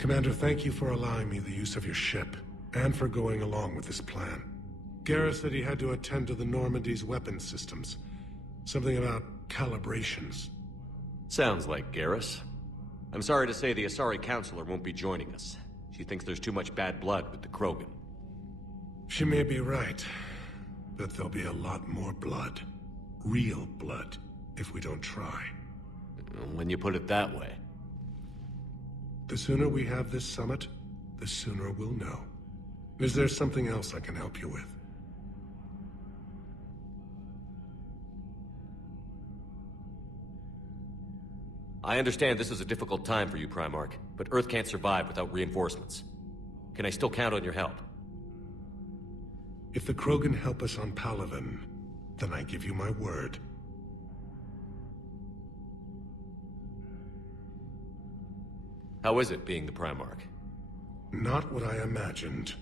Commander, thank you for allowing me the use of your ship, and for going along with this plan. Garrus said he had to attend to the Normandy's weapons systems. Something about calibrations. Sounds like Garrus. I'm sorry to say the Asari Counselor won't be joining us. She thinks there's too much bad blood with the Krogan. She may be right, but there'll be a lot more blood. Real blood, if we don't try. When you put it that way. The sooner we have this summit, the sooner we'll know. Is there something else I can help you with? I understand this is a difficult time for you, Primarch, but Earth can't survive without reinforcements. Can I still count on your help? If the Krogan help us on Palaven, then I give you my word. How is it being the Primarch? Not what I imagined.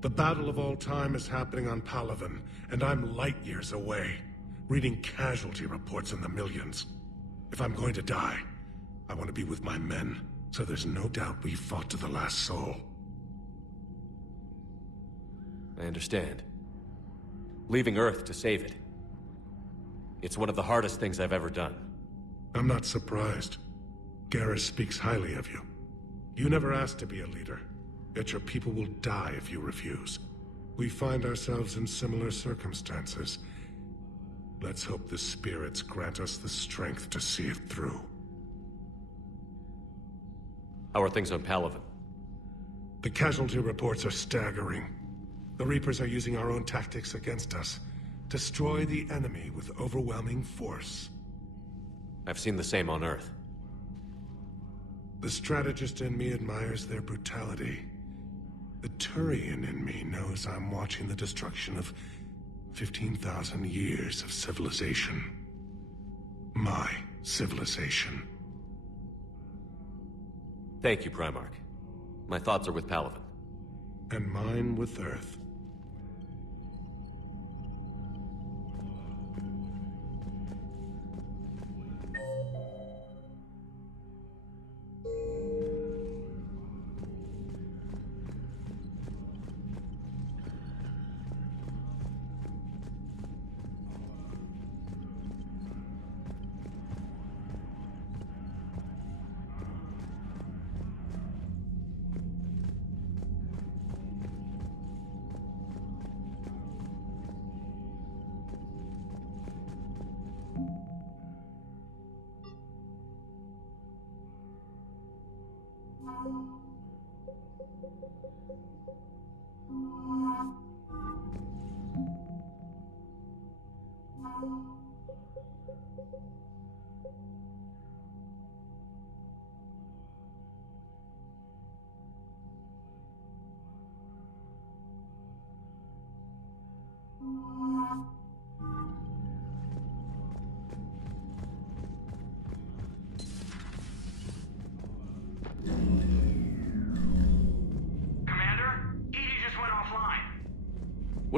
The battle of all time is happening on Palaven, and I'm light years away, reading casualty reports in the millions. If I'm going to die, I want to be with my men, so there's no doubt we fought to the last soul. I understand. Leaving Earth to save it. It's one of the hardest things I've ever done. I'm not surprised. Garrus speaks highly of you. You never asked to be a leader, yet your people will die if you refuse. We find ourselves in similar circumstances. Let's hope the spirits grant us the strength to see it through. How are things on Palaven? The casualty reports are staggering. The Reapers are using our own tactics against us. Destroy the enemy with overwhelming force. I've seen the same on Earth. The strategist in me admires their brutality. The Turian in me knows I'm watching the destruction of 15,000 years of civilization. My civilization. Thank you, Primarch. My thoughts are with Palaven. And mine with Earth.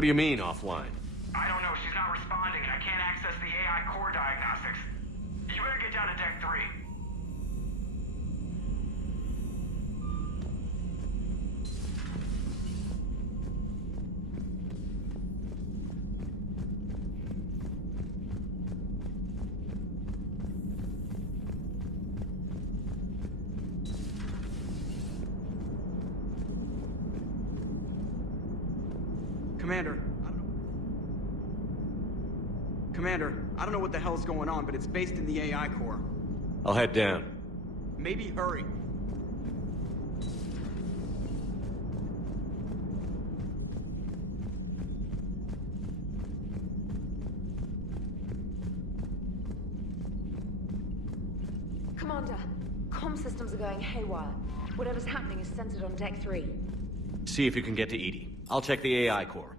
What do you mean, offline? I don't know. She's not responding, and I can't access the AI core diagnostics. You better get down to Deck 3. Commander, I don't know what the hell's going on, but it's based in the AI core. I'll head down. Maybe hurry. Commander, comm systems are going haywire. Whatever's happening is centered on Deck 3. See if you can get to Edie. I'll check the AI core.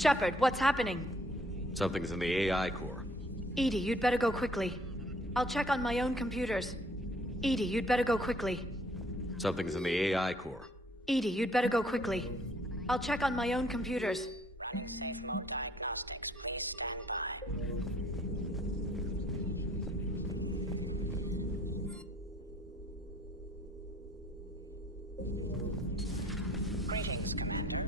Shepard, what's happening? Something's in the AI core. Edie, you'd better go quickly. I'll check on my own computers. Edie, you'd better go quickly. Something's in the AI core. Edie, you'd better go quickly. I'll check on my own computers. Running safe mode diagnostics. Please stand by. Greetings, Commander.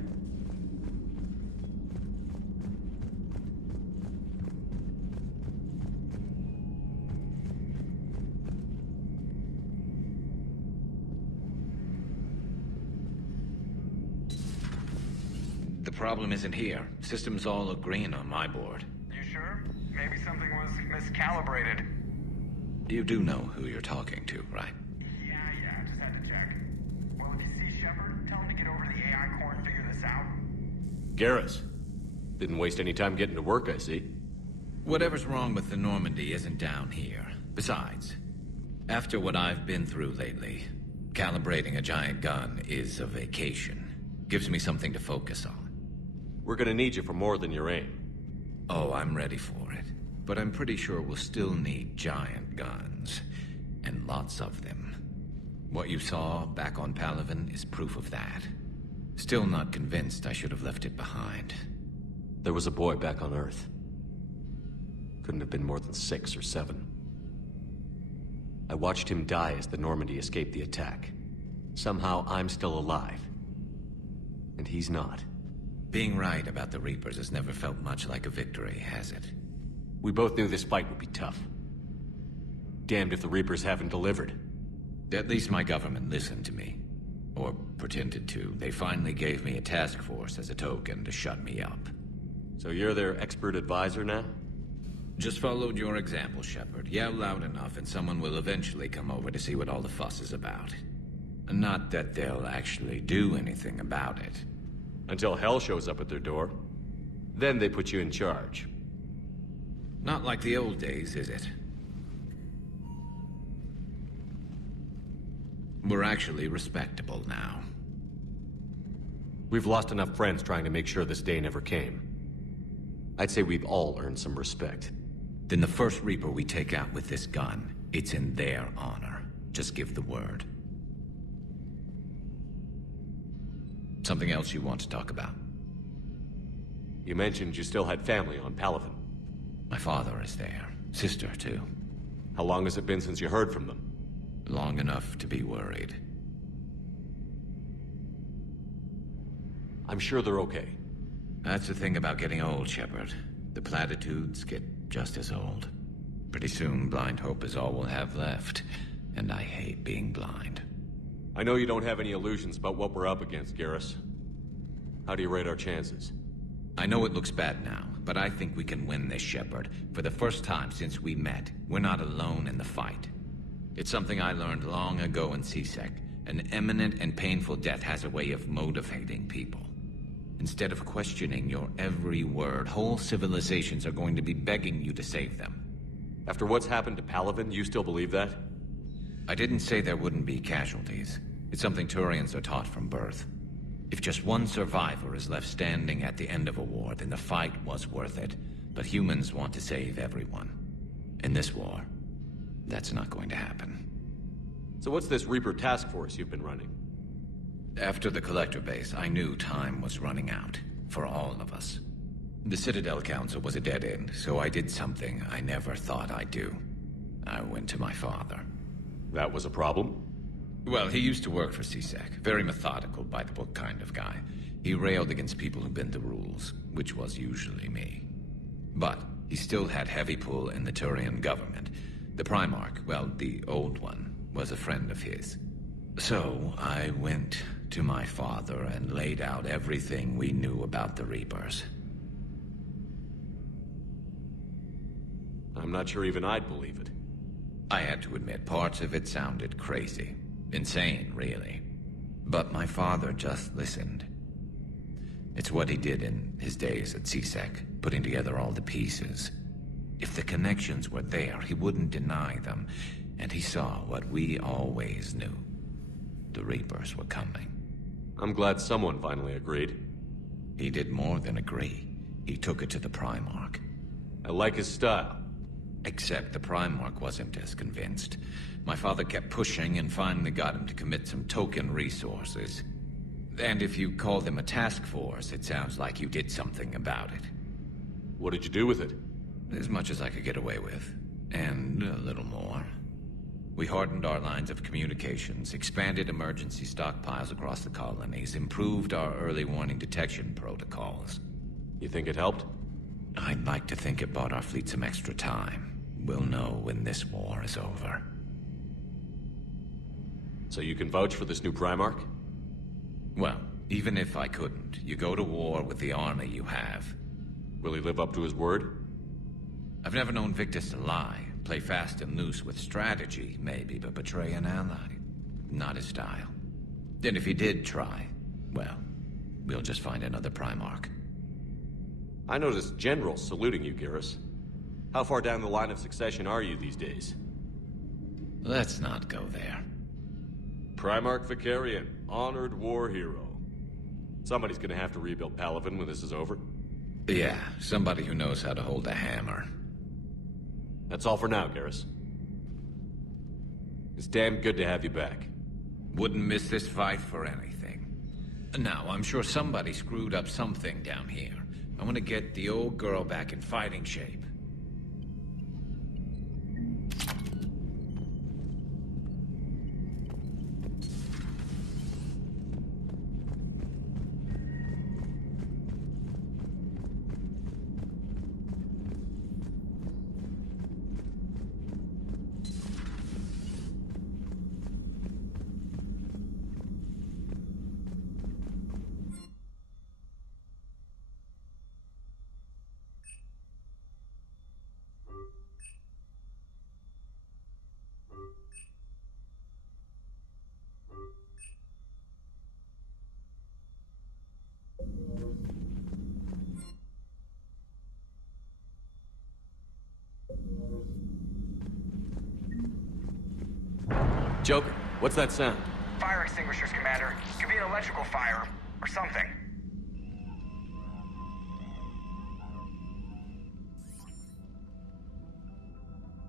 The problem isn't here. Systems all look green on my board. You sure? Maybe something was miscalibrated. You do know who you're talking to, right? Yeah, just had to check. Well, if you see Shepard, tell him to get over to the AI core and figure this out. Garrus. Didn't waste any time getting to work, I see. Whatever's wrong with the Normandy isn't down here. Besides, after what I've been through lately, calibrating a giant gun is a vacation. Gives me something to focus on. We're gonna need you for more than your aim. Oh, I'm ready for it. But I'm pretty sure we'll still need giant guns. And lots of them. What you saw back on Palaven is proof of that. Still not convinced I should have left it behind. There was a boy back on Earth. Couldn't have been more than 6 or 7. I watched him die as the Normandy escaped the attack. Somehow I'm still alive. And he's not. Being right about the Reapers has never felt much like a victory, has it? We both knew this fight would be tough. Damned if the Reapers haven't delivered. At least my government listened to me. Or pretended to. They finally gave me a task force as a token to shut me up. So you're their expert advisor now? Just followed your example, Shepard. Yell loud enough and someone will eventually come over to see what all the fuss is about. Not that they'll actually do anything about it. Until hell shows up at their door. Then they put you in charge. Not like the old days, is it? We're actually respectable now. We've lost enough friends trying to make sure this day never came. I'd say we've all earned some respect. Then the first Reaper we take out with this gun, it's in their honor. Just give the word. Something else you want to talk about? You mentioned you still had family on Palaven. My father is there. Sister, too. How long has it been since you heard from them? Long enough to be worried. I'm sure they're okay. That's the thing about getting old, Shepard. The platitudes get just as old. Pretty soon, blind hope is all we'll have left. And I hate being blind. I know you don't have any illusions about what we're up against, Garrus. How do you rate our chances? I know it looks bad now, but I think we can win this, Shepard. For the first time since we met, we're not alone in the fight. It's something I learned long ago in CSEC. An imminent and painful death has a way of motivating people. Instead of questioning your every word, whole civilizations are going to be begging you to save them. After what's happened to Palaven, you still believe that? I didn't say there wouldn't be casualties. It's something Turians are taught from birth. If just one survivor is left standing at the end of a war, then the fight was worth it. But humans want to save everyone. In this war, that's not going to happen. So what's this Reaper task force you've been running? After the Collector base, I knew time was running out. For all of us. The Citadel Council was a dead end, so I did something I never thought I'd do. I went to my father. That was a problem? Well, he used to work for CSEC. Very methodical, by-the-book kind of guy. He railed against people who bent the rules, which was usually me. But he still had heavy pull in the Turian government. The Primarch, well, the old one, was a friend of his. So I went to my father and laid out everything we knew about the Reapers. I'm not sure even I'd believe it. I had to admit, parts of it sounded crazy. Insane, really. But my father just listened. It's what he did in his days at CSEC, putting together all the pieces. If the connections were there, he wouldn't deny them. And he saw what we always knew. The Reapers were coming. I'm glad someone finally agreed. He did more than agree. He took it to the Primarch. I like his style. Except the Primarch wasn't as convinced. My father kept pushing and finally got him to commit some token resources. And if you call them a task force, it sounds like you did something about it. What did you do with it? As much as I could get away with. And a little more. We hardened our lines of communications, expanded emergency stockpiles across the colonies, improved our early warning detection protocols. You think it helped? I'd like to think it bought our fleet some extra time. We'll know when this war is over. So you can vouch for this new Primarch? Well, even if I couldn't, you go to war with the army you have. Will he live up to his word? I've never known Victus to lie. Play fast and loose with strategy, maybe, but betray an ally. Not his style. And if he did try, well, we'll just find another Primarch. I noticed generals saluting you, Garrus. How far down the line of succession are you these days? Let's not go there. Primarch Vicarian, honored war hero. Somebody's gonna have to rebuild Palaven when this is over. Yeah, somebody who knows how to hold a hammer. That's all for now, Garrus. It's damn good to have you back. Wouldn't miss this fight for anything. Now, I'm sure somebody screwed up something down here. I want to get the old girl back in fighting shape. Joker, what's that sound? Fire extinguishers, Commander. Could be an electrical fire, or something.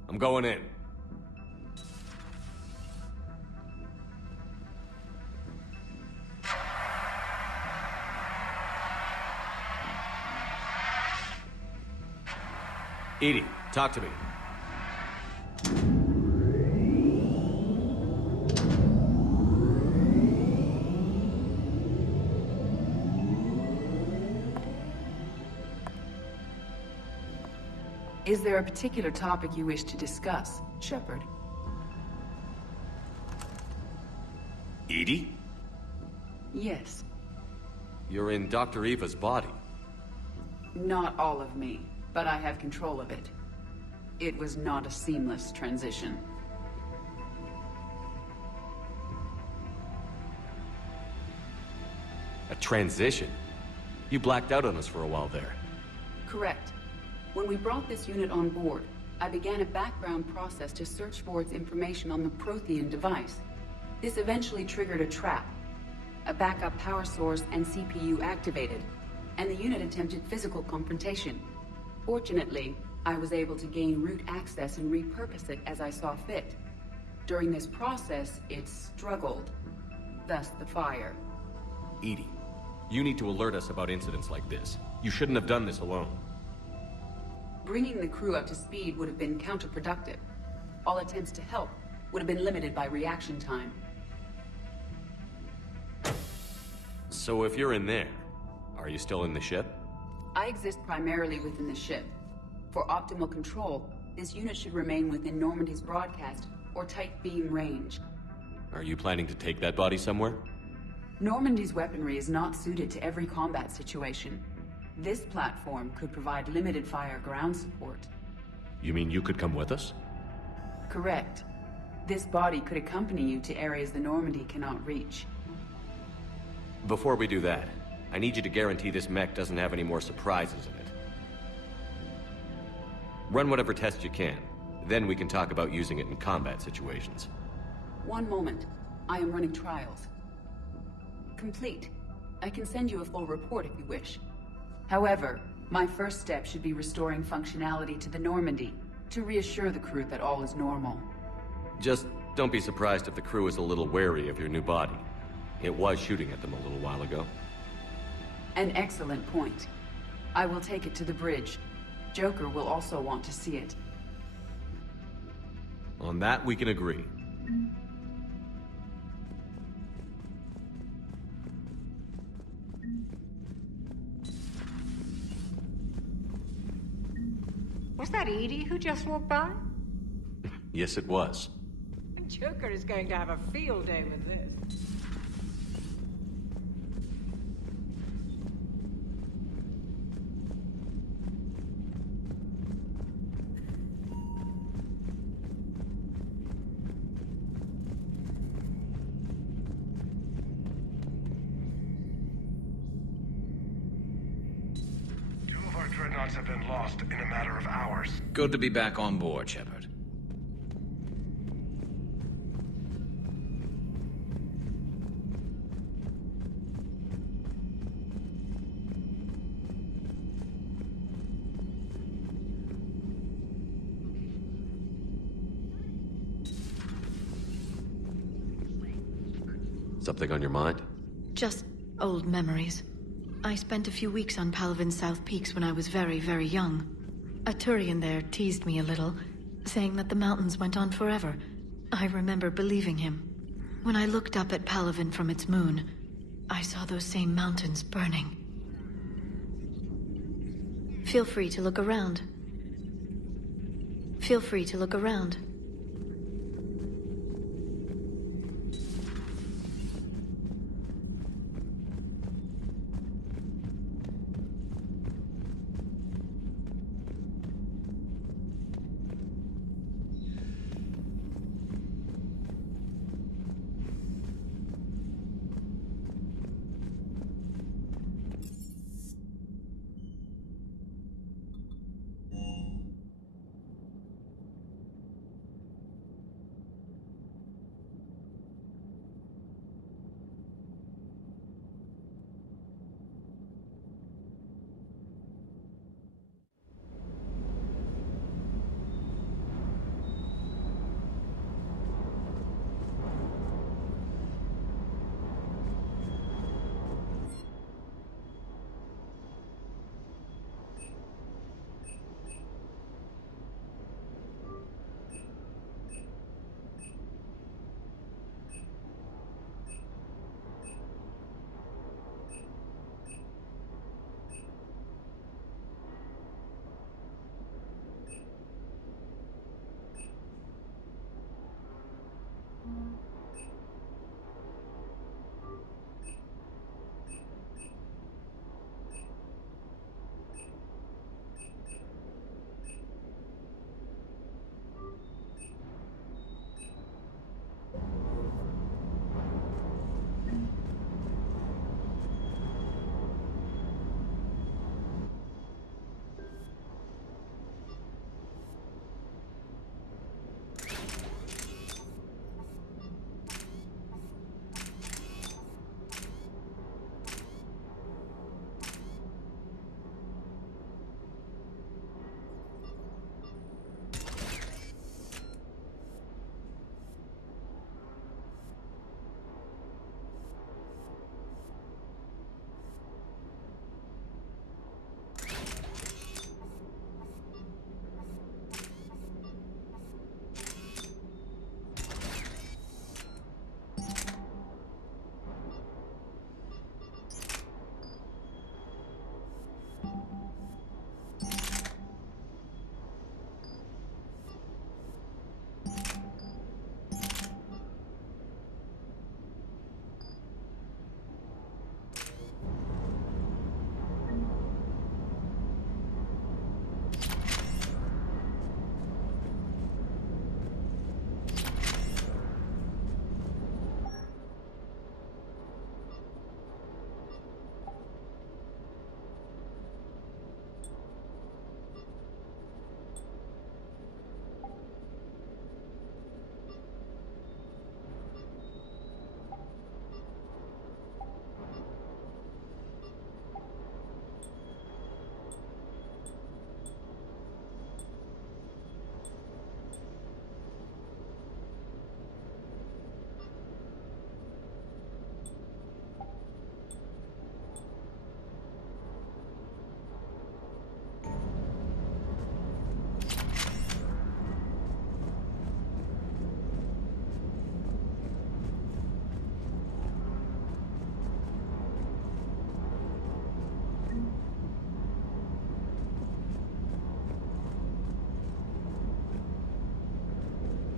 I'm going in. Edie, talk to me. Is there a particular topic you wish to discuss, Shepard? Edie? Yes. You're in Dr. Eva's body. Not all of me, but I have control of it. It was not a seamless transition. A transition? You blacked out on us for a while there. Correct. When we brought this unit on board, I began a background process to search for its information on the Prothean device. This eventually triggered a trap. A backup power source and CPU activated, and the unit attempted physical confrontation. Fortunately, I was able to gain root access and repurpose it as I saw fit. During this process, it struggled. Thus the fire. Edie, you need to alert us about incidents like this. You shouldn't have done this alone. Bringing the crew up to speed would have been counterproductive. All attempts to help would have been limited by reaction time. So if you're in there, are you still in the ship? I exist primarily within the ship. For optimal control, this unit should remain within Normandy's broadcast or tight beam range. Are you planning to take that body somewhere? Normandy's weaponry is not suited to every combat situation. This platform could provide limited fire ground support. You mean you could come with us? Correct. This body could accompany you to areas the Normandy cannot reach. Before we do that, I need you to guarantee this mech doesn't have any more surprises in it. Run whatever tests you can. Then we can talk about using it in combat situations. One moment. I am running trials. Complete. I can send you a full report if you wish. However, My first step should be restoring functionality to the Normandy, to reassure the crew that all is normal. Just don't be surprised if the crew is a little wary of your new body. It was shooting at them a little while ago. An excellent point. I will take it to the bridge. Joker will also want to see it. On that, we can agree. Was that Edie who just walked by? Yes, it was. Joker is going to have a field day with this. Two of our dreadnoughts have been lost in a matter of hours. Good to be back on board, Shepard. Something on your mind? Just old memories. I spent a few weeks on Palavin's South Peaks when I was very, very young. A Turian there teased me a little, saying that the mountains went on forever. I remember believing him. When I looked up at Palavin from its moon, I saw those same mountains burning. Feel free to look around. Feel free to look around.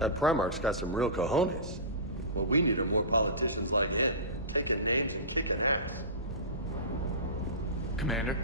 That Primarch's got some real cojones. What we need are more politicians like him. Taking names and kicking ass. Commander?